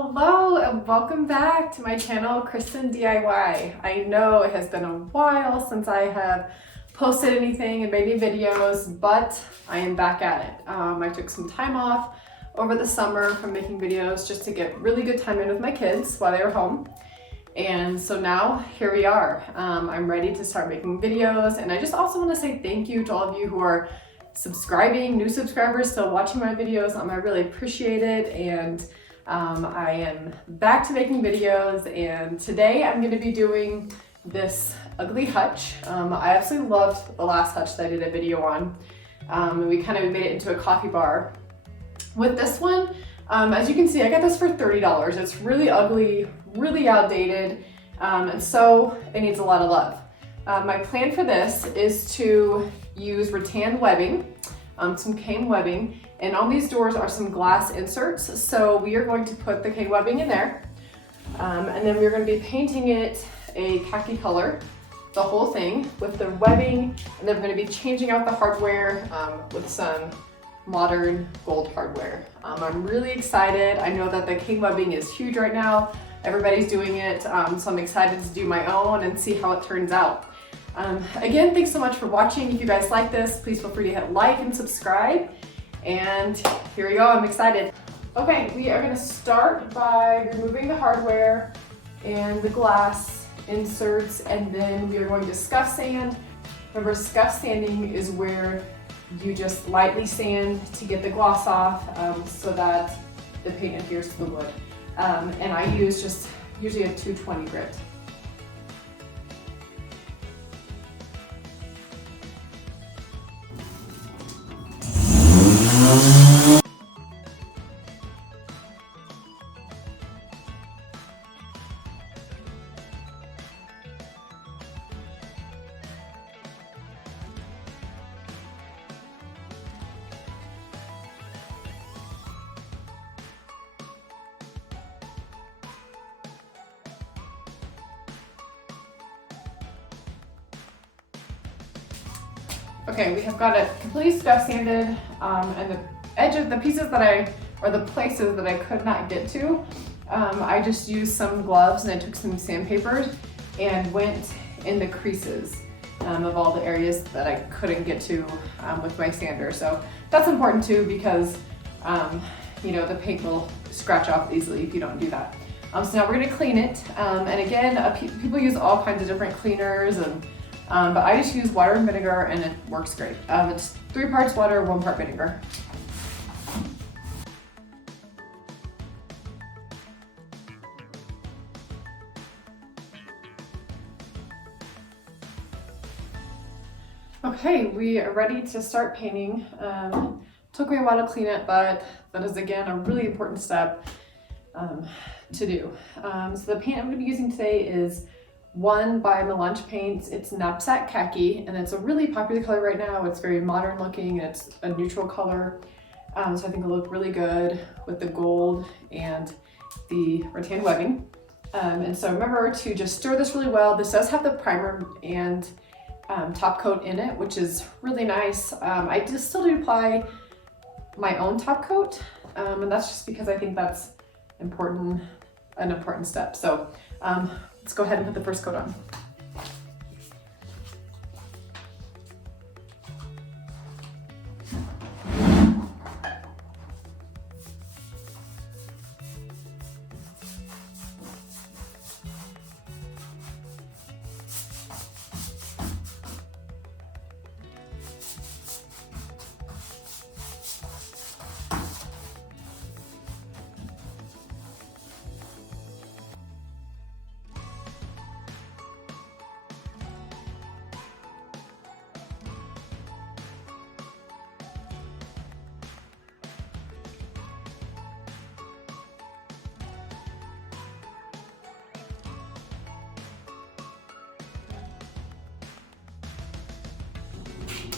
Hello and welcome back to my channel, Kristen DIY. I know it has been a while since I have posted anything and made any videos, but I am back at it. I took some time off over the summer from making videos just to get really good time in with my kids while they were home. And so now here we are. I'm ready to start making videos, and I just also want to say thank you to all of you who are subscribing, new subscribers still watching my videos. I really appreciate it, and I am back to making videos, and today I'm going to be doing this ugly hutch. I absolutely loved the last hutch that I did a video on, and we kind of made it into a coffee bar. With this one, as you can see, I got this for $30. It's really ugly, really outdated, and so it needs a lot of love. My plan for this is to use rattan webbing, some cane webbing, and on these doors are some glass inserts. So we are going to put the cane webbing in there, and then we're going to be painting it a khaki color, the whole thing with the webbing, and then we're going to be changing out the hardware with some modern gold hardware. I'm really excited. I know that the cane webbing is huge right now. Everybody's doing it, so I'm excited to do my own and see how it turns out. Again, thanks so much for watching. If you guys like this, please feel free to hit like and subscribe. And here we go, I'm excited. Okay, we are gonna start by removing the hardware and the glass inserts, and then we are going to scuff sand. Remember, scuff sanding is where you just lightly sand to get the gloss off, so that the paint adheres to the wood. And I use just usually a 220 grit. Okay, we have got it completely scuff sanded, and the edge of the pieces that or the places that I could not get to, I just used some gloves and I took some sandpaper and went in the creases of all the areas that I couldn't get to with my sander. So that's important too, because you know, the paint will scratch off easily if you don't do that. So now we're gonna clean it, and again, people use all kinds of different cleaners, and but I just use water and vinegar, and it works great. It's 3 parts water, 1 part vinegar. Okay, we are ready to start painting. Took me a while to clean it, but that is again a really important step to do. So the paint I'm going to be using today is one by Melange Paints. It's Knapsack Khaki, and it's a really popular color right now. It's very modern looking, and it's a neutral color. So I think it'll look really good with the gold and the rattan webbing. And so remember to just stir this really well. This does have the primer and top coat in it, which is really nice. I just still do apply my own top coat, and that's just because I think that's an important step. So let's go ahead and put the first coat on.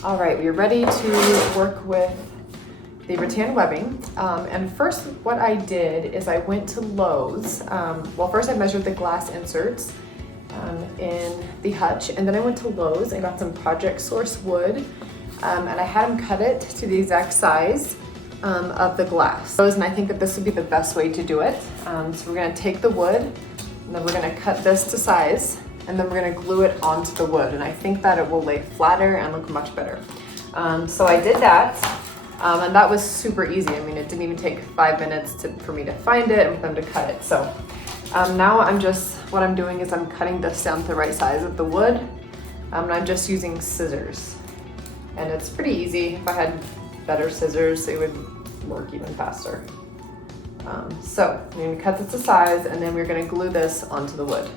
All right, we're ready to work with the rattan webbing. And first what I did is I went to Lowe's. Well, first I measured the glass inserts in the hutch, and then I went to Lowe's and got some Project Source wood, and I had them cut it to the exact size. of the glass. And I think that this would be the best way to do it. So we're gonna take the wood, and then we're gonna cut this to size, and then we're gonna glue it onto the wood. And I think that it will lay flatter and look much better. So I did that, and that was super easy. I mean, it didn't even take 5 minutes for me to find it and for them to cut it. So now what I'm doing is I'm cutting this down to the right size of the wood, and I'm just using scissors. And it's pretty easy. If I had better scissors, it would work even faster. So I'm gonna cut this to size, and then we're gonna glue this onto the wood.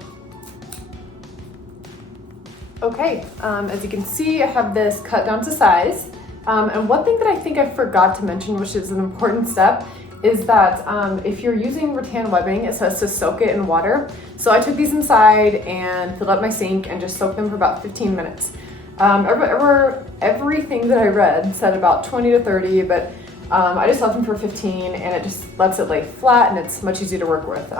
Okay, as you can see, I have this cut down to size. And one thing that I think I forgot to mention, which is an important step, is that if you're using rattan webbing, it says to soak it in water. So I took these inside and filled up my sink and just soaked them for about 15 minutes. Everything that I read said about 20 to 30, but I just left them for 15, and it just lets it lay flat and it's much easier to work with.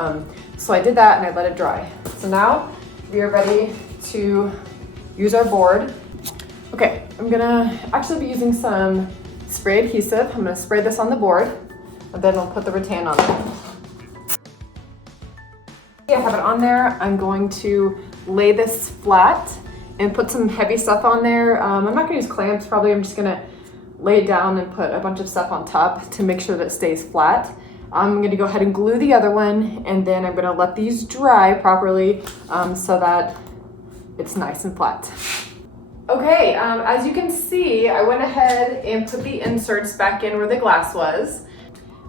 So I did that and I let it dry. So now we are ready to use our board. Okay, I'm gonna actually be using some spray adhesive. I'm gonna spray this on the board, and then I'll put the rattan on it. I have it on there. I'm going to lay this flat and put some heavy stuff on there. I'm not gonna use clamps probably. I'm just gonna lay it down and put a bunch of stuff on top to make sure that it stays flat. I'm gonna go ahead and glue the other one, and then I'm gonna let these dry properly so that it's nice and flat. Okay, as you can see, I went ahead and put the inserts back in where the glass was.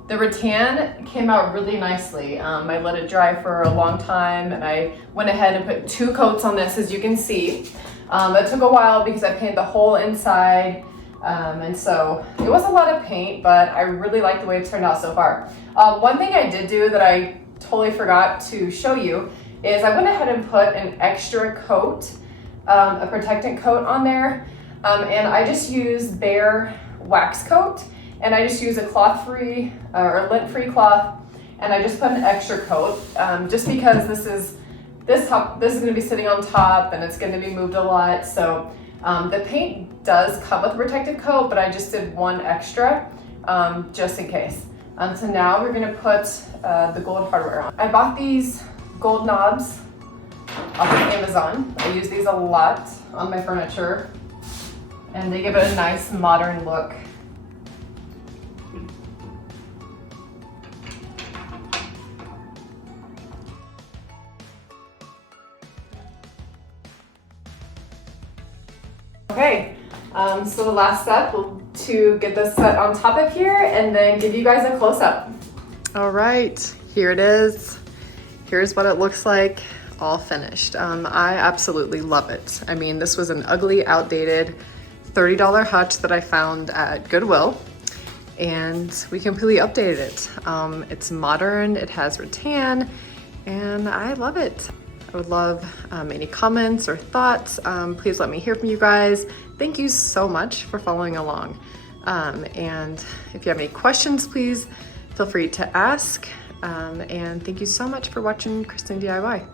The rattan came out really nicely. I let it dry for a long time, and I went ahead and put 2 coats on this, as you can see. It took a while because I painted the whole inside, and so it was a lot of paint, but I really like the way it turned out so far. One thing I did do that I totally forgot to show you is I went ahead and put an extra coat, a protectant coat on there, and I just used their wax coat, and I just use a cloth-free or lint-free cloth, and I just put an extra coat just because this is going to be sitting on top and it's going to be moved a lot. So the paint does come with a protective coat, but I just did 1 extra just in case. So now we're going to put the gold hardware on. I bought these gold knobs off of Amazon. I use these a lot on my furniture, and they give it a nice modern look. Okay, so the last step will to get this set on top of here and then give you guys a close-up. All right, here it is. Here's what it looks like all finished. I absolutely love it. I mean, this was an ugly, outdated $30 Hutch that I found at Goodwill, and we completely updated it. It's modern, it has rattan, and I love it. I would love any comments or thoughts. Please let me hear from you guys. Thank you so much for following along. And if you have any questions, please feel free to ask. And thank you so much for watching Kristen DIY.